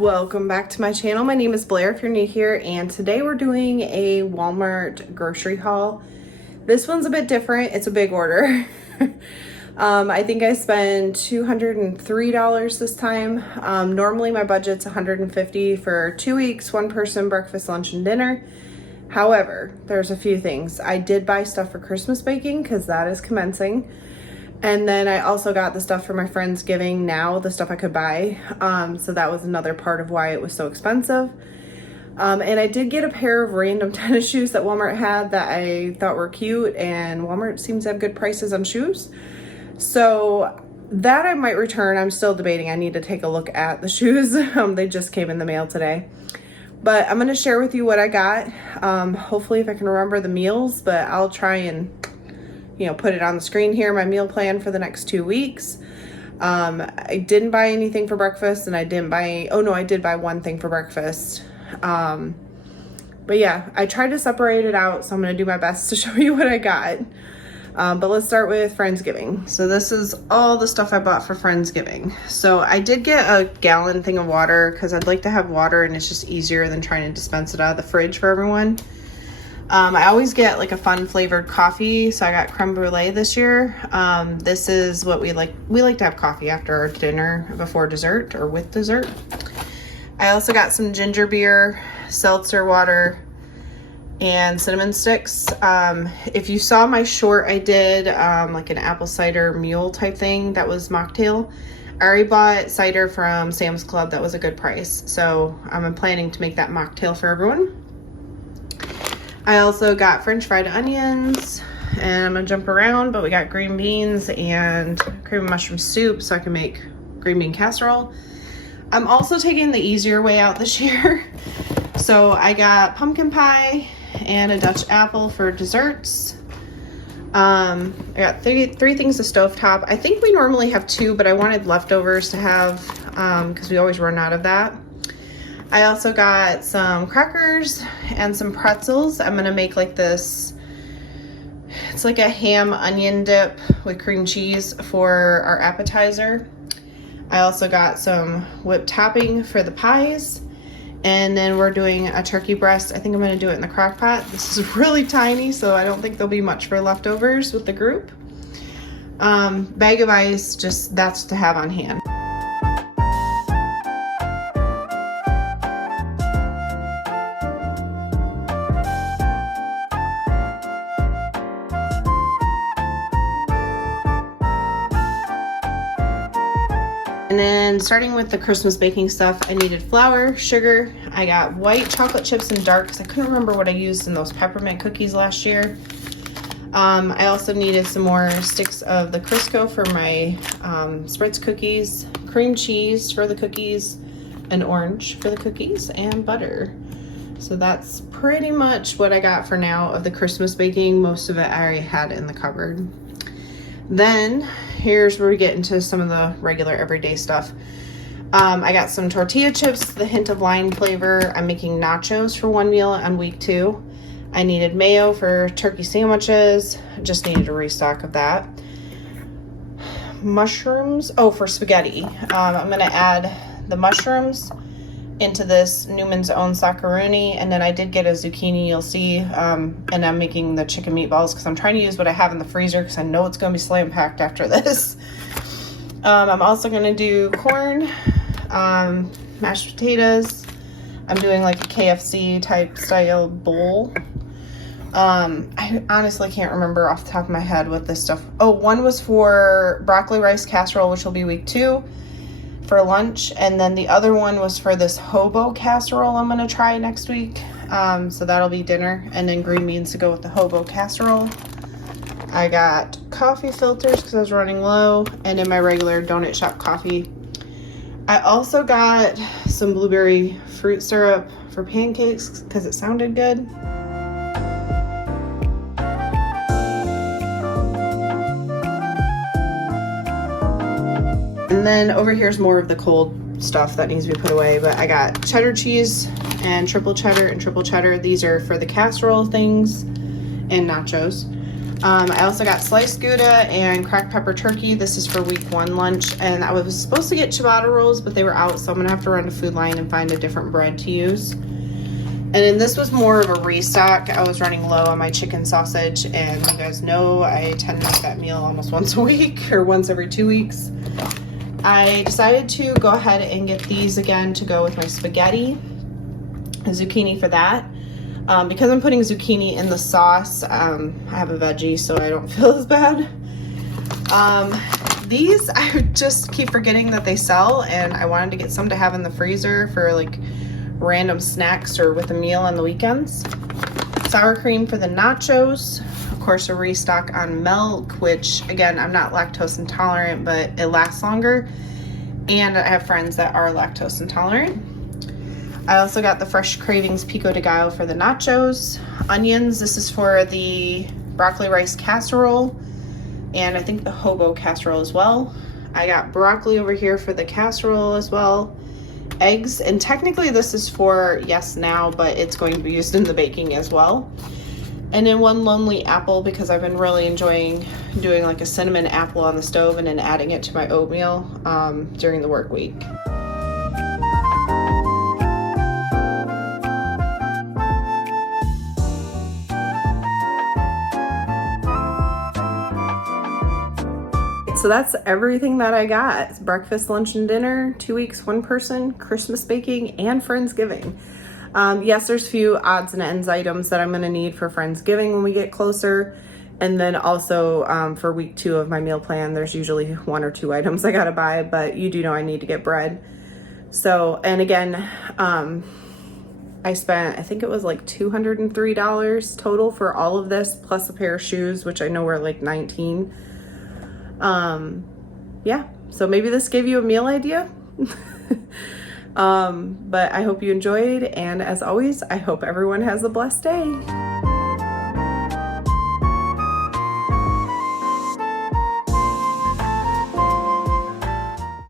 Welcome back to my channel. My name is Blair if you're new here, and today we're doing a Walmart grocery haul. This one's a bit different. It's a big order. I think I spent $203 this time. Normally my budget's $150 for 2 weeks, one person, breakfast, lunch, and dinner. However, there's a few things. I did buy stuff for Christmas baking because that is commencing. And then I also got the stuff for my Friendsgiving now, the stuff I could buy. So that was another part of why it was so expensive. And I did get a pair of random tennis shoes that Walmart had that I thought were cute, and Walmart seems to have good prices on shoes. So that I might return. I'm still debating. I need to take a look at the shoes. They just came in the mail today. But I'm gonna share with you what I got. Hopefully if I can remember the meals, but I'll try and put it on the screen here, my meal plan for the next 2 weeks. I didn't buy anything for breakfast, and I did buy one thing for breakfast. But yeah, I tried to separate it out, so I'm gonna do my best to show you what I got. But let's start with Friendsgiving. So this is all the stuff I bought for Friendsgiving. So I did get a gallon thing of water because I'd like to have water, and it's just easier than trying to dispense it out of the fridge for everyone. I always get like a fun flavored coffee, so I got creme brulee this year. This is what we like. We like to have coffee after our dinner before dessert or with dessert. I also got some ginger beer, seltzer water, and cinnamon sticks. If you saw my short, I did like an apple cider mule type thing that was mocktail. I already bought cider from Sam's Club that was a good price, so I'm planning to make that mocktail for everyone. I also got French fried onions, and I'm gonna jump around, but we got green beans and cream of mushroom soup so I can make green bean casserole. I'm also taking the easier way out this year. So I got pumpkin pie and a Dutch apple for desserts. I got three things of stovetop. I think we normally have 2, but I wanted leftovers to have because we always run out of that. I also got some crackers and some pretzels. I'm gonna make like this, it's like a ham onion dip with cream cheese for our appetizer. I also got some whipped topping for the pies. And then we're doing a turkey breast. I think I'm gonna do it in the crock pot. This is really tiny, so I don't think there'll be much for leftovers with the group. Bag of ice, just that's to have on hand. And then starting with the Christmas baking stuff, I needed flour, sugar. I got white chocolate chips and dark because I couldn't remember what I used in those peppermint cookies last year. I also needed some more sticks of the Crisco for my Spritz cookies, cream cheese for the cookies, an orange for the cookies, and butter. So that's pretty much what I got for now of the Christmas baking. Most of it I already had in the cupboard. Then here's where we get into some of the regular everyday stuff. I got some tortilla chips, the hint of lime flavor. I'm making nachos for one meal on week 2. I needed mayo for turkey sandwiches. Just needed a restock of that. Mushrooms, for spaghetti. I'm gonna add the mushrooms into this Newman's Own Saccaroni, and then I did get a zucchini, you'll see, and I'm making the chicken meatballs because I'm trying to use what I have in the freezer because I know it's going to be slam packed after this. I'm also going to do corn, mashed potatoes. I'm doing like a KFC type style bowl. I honestly can't remember off the top of my head what this stuff. One was for broccoli rice casserole, which will be week 2. For lunch, and then the other one was for this hobo casserole I'm gonna try next week. So that'll be dinner, and then green beans to go with the hobo casserole. I got coffee filters because I was running low, and then my regular donut shop coffee. I also got some blueberry fruit syrup for pancakes because it sounded good. And then over here's more of the cold stuff that needs to be put away, but I got cheddar cheese and triple cheddar. These are for the casserole things and nachos. I also got sliced Gouda and cracked pepper turkey. This is for week 1 lunch, and I was supposed to get ciabatta rolls, but they were out, so I'm gonna have to run to Food Lion and find a different bread to use. And then this was more of a restock. I was running low on my chicken sausage, and you guys know I tend to make that meal almost once a week or once every 2 weeks. I decided to go ahead and get these again to go with my spaghetti, a zucchini for that. Because I'm putting zucchini in the sauce, I have a veggie, so I don't feel as bad. These, I just keep forgetting that they sell, and I wanted to get some to have in the freezer for like random snacks or with a meal on the weekends. Sour cream for the nachos. Of course, a restock on milk, which again, I'm not lactose intolerant, but it lasts longer. And I have friends that are lactose intolerant. I also got the Fresh Cravings Pico de Gallo for the nachos. Onions, this is for the broccoli rice casserole, and I think the hobo casserole as well. I got broccoli over here for the casserole as well. Eggs, and technically this is for yes now, but it's going to be used in the baking as well. And then one lonely apple, because I've been really enjoying doing like a cinnamon apple on the stove and then adding it to my oatmeal during the work week. So that's everything that I got. It's breakfast, lunch, and dinner, 2 weeks, 1 person, Christmas baking, and Friendsgiving. Yes, there's a few odds and ends items that I'm gonna need for Friendsgiving when we get closer. And then also for week 2 of my meal plan, there's usually 1 or 2 items I gotta buy, but you do know I need to get bread. So, and again, I spent, I think it was like $203 total for all of this, plus a pair of shoes, which I know were like $19. Yeah, so maybe this gave you a meal idea. But I hope you enjoyed, and as always, I hope everyone has a blessed day.